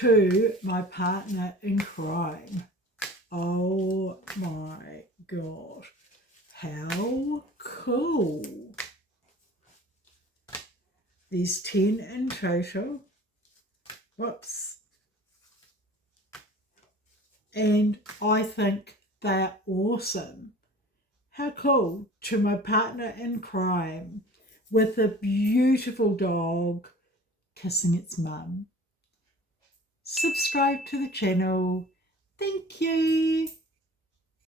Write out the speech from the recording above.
to my partner in crime. Oh my God. How cool. There's 10 in total. Whoops. And I think they're awesome. How cool. To my partner in crime with a beautiful dog kissing its mum. Subscribe to the channel. Thank you.